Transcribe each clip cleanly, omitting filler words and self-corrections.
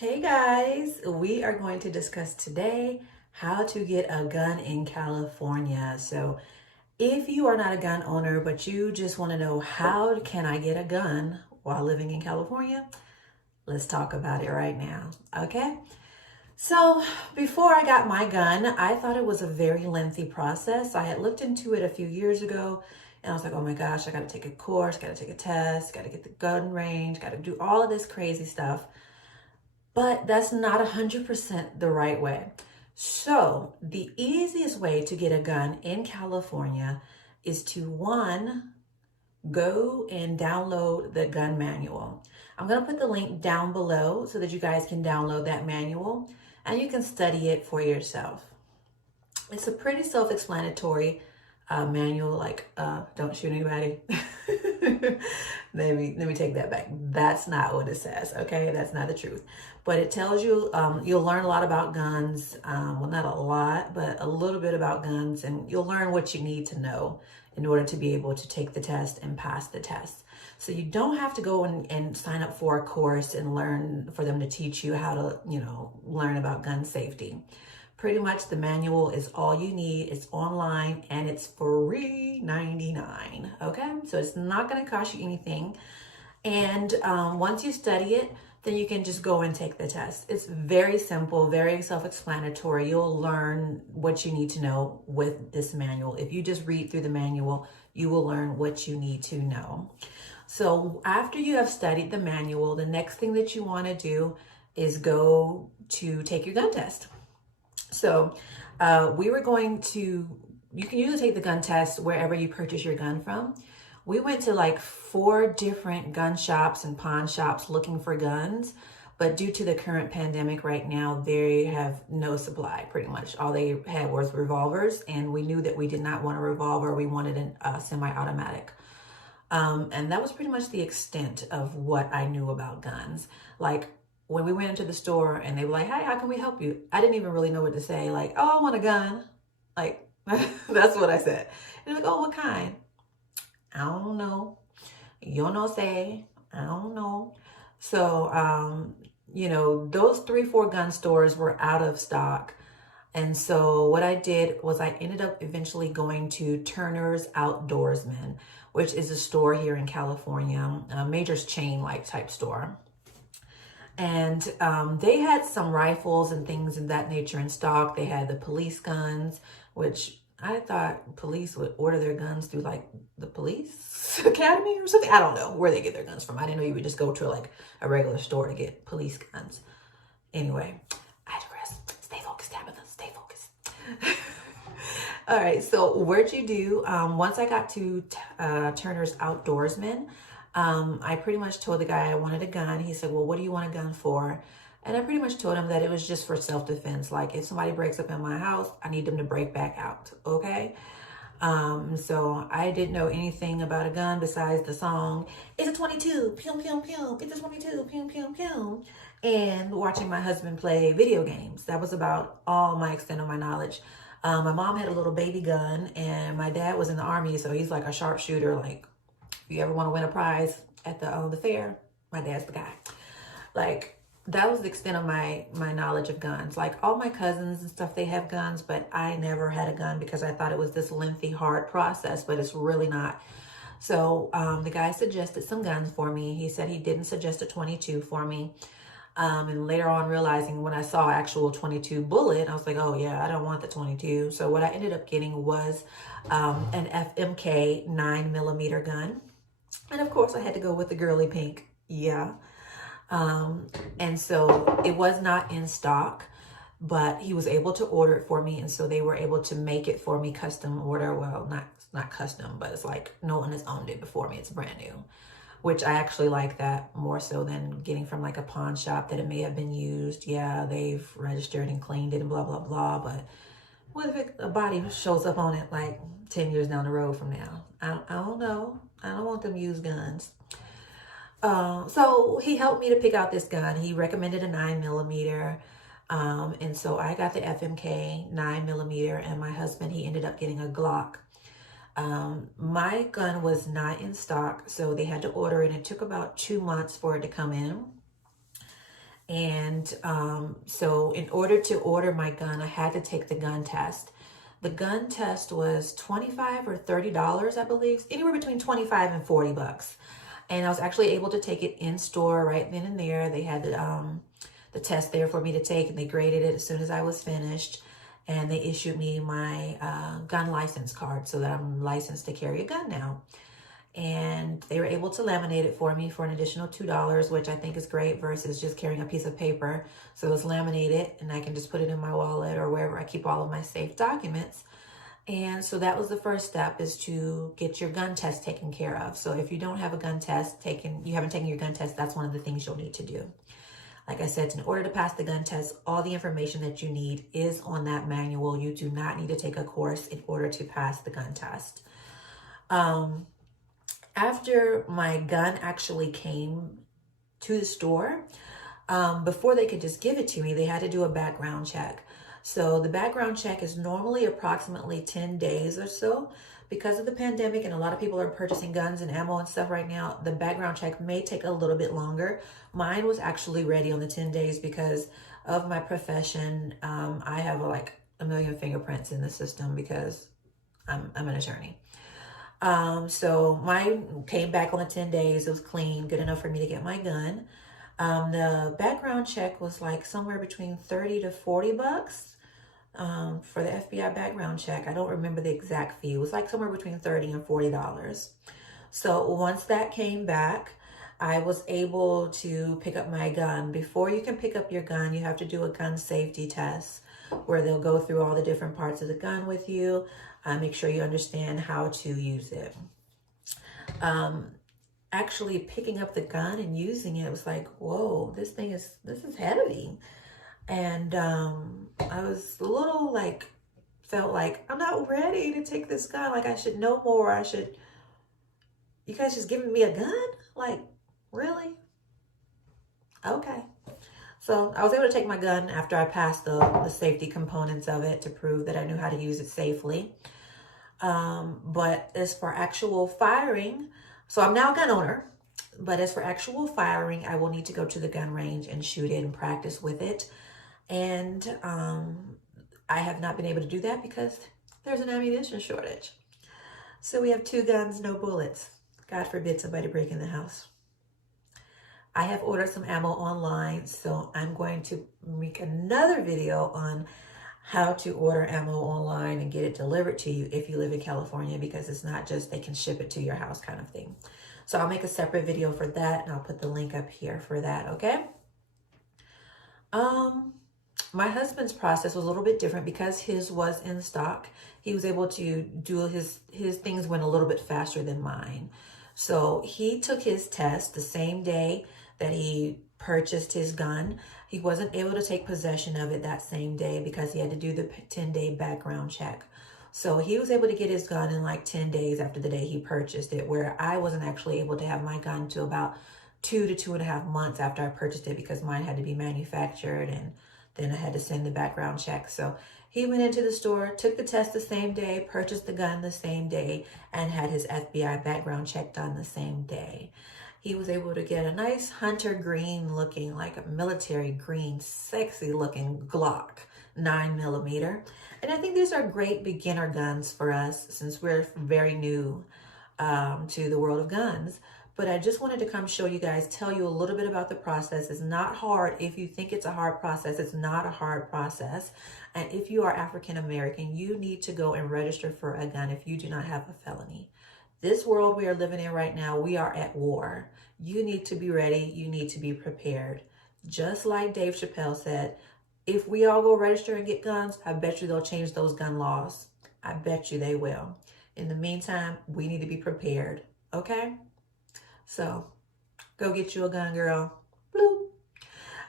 Hey guys, we are going to discuss today how to get a gun in California. So, if you are not a gun owner, but you just want to know how can I get a gun while living in California, let's talk about it right now. Okay? So, before I got my gun, I thought it was a very lengthy process. I had looked into it a few years ago and I was like, oh my gosh, I got to take a course, got to take a test, got to get the gun range, got to do all of this crazy stuff. But that's not 100% the right way. So, the easiest way to get a gun in California is to one, go and download the gun manual. I'm going to put the link down below so that you guys can download that manual and you can study it for yourself. It's a pretty self-explanatory manual, like don't shoot anybody. let me take that back. That's not what it says. Okay, that's not the truth. But it tells you you'll learn a lot about guns. Well, not a lot, but a little bit about guns, and you'll learn what you need to know in order to be able to take the test and pass the test. So you don't have to go and sign up for a course and learn for them to teach you how to, learn about gun safety. Pretty much the manual is all you need. It's online and it's free 99. Okay, so it's not going to cost you anything. And once you study it, then you can just go and take the test. It's very simple, very self-explanatory. You'll learn what you need to know with this manual. If you just read through the manual, you will learn what you need to know. So after you have studied the manual, the next thing that you want to do is go to take your gun test. So you can usually take the gun test wherever you purchase your gun from. We went to like 4 different gun shops and pawn shops looking for guns, but due to the current pandemic right now, they have no supply pretty much. All they had was revolvers, and we knew that we did not want a revolver. We wanted a semi-automatic. And that was pretty much the extent of what I knew about guns. Like, when we went into the store and they were like, hey, how can we help you? I didn't even really know what to say. Like, oh, I want a gun. Like, that's what I said. And they're like, oh, what kind? I don't know. You no say. I don't know. So, those 3-4 gun stores were out of stock. And so what I did was I ended up eventually going to Turner's Outdoorsman, which is a store here in California, a major chain like type store. And they had some rifles and things of that nature in stock. They had the police guns, which I thought police would order their guns through like the police academy or something. I don't know where they get their guns from. I didn't know you would just go to like a regular store to get police guns. Anyway, I digress. Stay focused, Tabitha. Stay focused. All right, so what'd you do? Once I got to Turner's Outdoorsman, I pretty much told the guy I wanted a gun. He said, well, what do you want a gun for? And I pretty much told him that it was just for self-defense. Like, if somebody breaks up in my house, I need them to break back out, okay? So I didn't know anything about a gun besides the song, it's a 22, pew, pew, pew, it's a 22, pew, pew, pew, and watching my husband play video games. That was about all my extent of my knowledge. My mom had a little baby gun, and my dad was in the Army, so he's like a sharpshooter. Like, if you ever want to win a prize at the fair, my dad's the guy. Like, that was the extent of my knowledge of guns. Like, all my cousins and stuff, they have guns, but I never had a gun because I thought it was this lengthy, hard process, but it's really not. So the guy suggested some guns for me. He said he didn't suggest a 22 for me. And later on, realizing when I saw actual 22 bullet, I was like, oh yeah, I don't want the 22. So what I ended up getting was an FMK 9mm gun. And of course, I had to go with the girly pink. Yeah. And so it was not in stock, but he was able to order it for me. And so they were able to make it for me custom order. Well, not custom, but it's like no one has owned it before me. It's brand new, which I actually like that more so than getting from like a pawn shop that it may have been used. Yeah, they've registered and cleaned it and blah, blah, blah. But what if a body shows up on it like 10 years down the road from now? I don't know. I don't want them used guns. So he helped me to pick out this gun. He recommended a 9mm. And so I got the FMK 9mm, and my husband, he ended up getting a Glock. My gun was not in stock, so they had to order it. It took about 2 months for it to come in. And so in order to order my gun, I had to take the gun test. The gun test was $25 or $30, I believe, anywhere between 25 and 40 bucks. And I was actually able to take it in store right then and there. They had the test there for me to take, and they graded it as soon as I was finished. And they issued me my gun license card so that I'm licensed to carry a gun now. And they were able to laminate it for me for an additional $2, which I think is great versus just carrying a piece of paper. So it was laminated, and I can just put it in my wallet or wherever I keep all of my safe documents. And so that was the first step, is to get your gun test taken care of. So if you don't have a gun test taken, you haven't taken your gun test, that's one of the things you'll need to do. Like I said, in order to pass the gun test, all the information that you need is on that manual. You do not need to take a course in order to pass the gun test. After my gun actually came to the store, before they could just give it to me, they had to do a background check. So the background check is normally approximately 10 days or so. Because of the pandemic and a lot of people are purchasing guns and ammo and stuff right now, the background check may take a little bit longer. Mine was actually ready on the 10 days because of my profession. I have like a million fingerprints in the system because I'm an attorney. So mine came back on the 10 days. It was clean, good enough for me to get my gun. The background check was like somewhere between 30 to 40 bucks for the FBI background check. I don't remember the exact fee. It was like somewhere between 30 and $40. So once that came back, I was able to pick up my gun. Before you can pick up your gun, you have to do a gun safety test where they'll go through all the different parts of the gun with you. Make sure you understand how to use it. Actually picking up the gun and using it was like, whoa, this is heavy. And I was a little like, felt like I'm not ready to take this gun. Like I should know more. You guys just giving me a gun? Like, really? Okay. So I was able to take my gun after I passed the safety components of it to prove that I knew how to use it safely. But as for actual firing, so I'm now a gun owner, but as for actual firing, I will need to go to the gun range and shoot it and practice with it. And I have not been able to do that because there's an ammunition shortage. So we have 2 guns, no bullets. God forbid somebody break in the house. I have ordered some ammo online, so I'm going to make another video on how to order ammo online and get it delivered to you if you live in California, because it's not just they can ship it to your house kind of thing. So I'll make a separate video for that, and I'll put the link up here for that, okay? My husband's process was a little bit different because his was in stock. He was able to do his things went a little bit faster than mine. So he took his test the same day that he purchased his gun. He wasn't able to take possession of it that same day because he had to do the 10-day background check. So he was able to get his gun in like 10 days after the day he purchased it, where I wasn't actually able to have my gun to about 2 to 2.5 months after I purchased it because mine had to be manufactured and then I had to send the background check. So he went into the store, took the test the same day, purchased the gun the same day, and had his FBI background check done the same day. He was able to get a nice hunter green looking, like a military green, sexy looking Glock 9mm. And I think these are great beginner guns for us since we're very new to the world of guns. But I just wanted to come show you guys, tell you a little bit about the process. It's not hard. If you think it's a hard process, it's not a hard process. And if you are African American, you need to go and register for a gun if you do not have a felony. This world we are living in right now, we are at war. You need to be ready. You need to be prepared. Just like Dave Chappelle said, if we all go register and get guns, I bet you they'll change those gun laws. I bet you they will. In the meantime, we need to be prepared. Okay? So go get you a gun, girl. Bloop.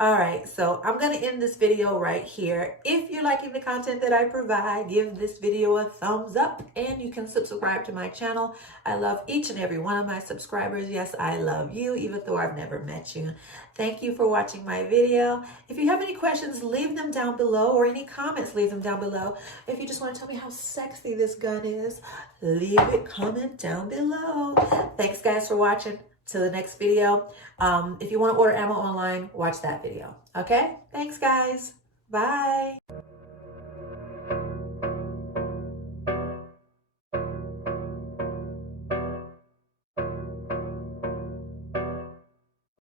All right, so I'm going to end this video right here. If you're liking the content that I provide, give this video a thumbs up and you can subscribe to my channel. I love each and every one of my subscribers. Yes, I love you, even though I've never met you. Thank you for watching my video. If you have any questions, leave them down below, or any comments, leave them down below. If you just want to tell me how sexy this gun is, leave a comment down below. Thanks, guys, for watching. to the next video. If you want to order ammo online, watch that video. Okay? Thanks, guys. Bye.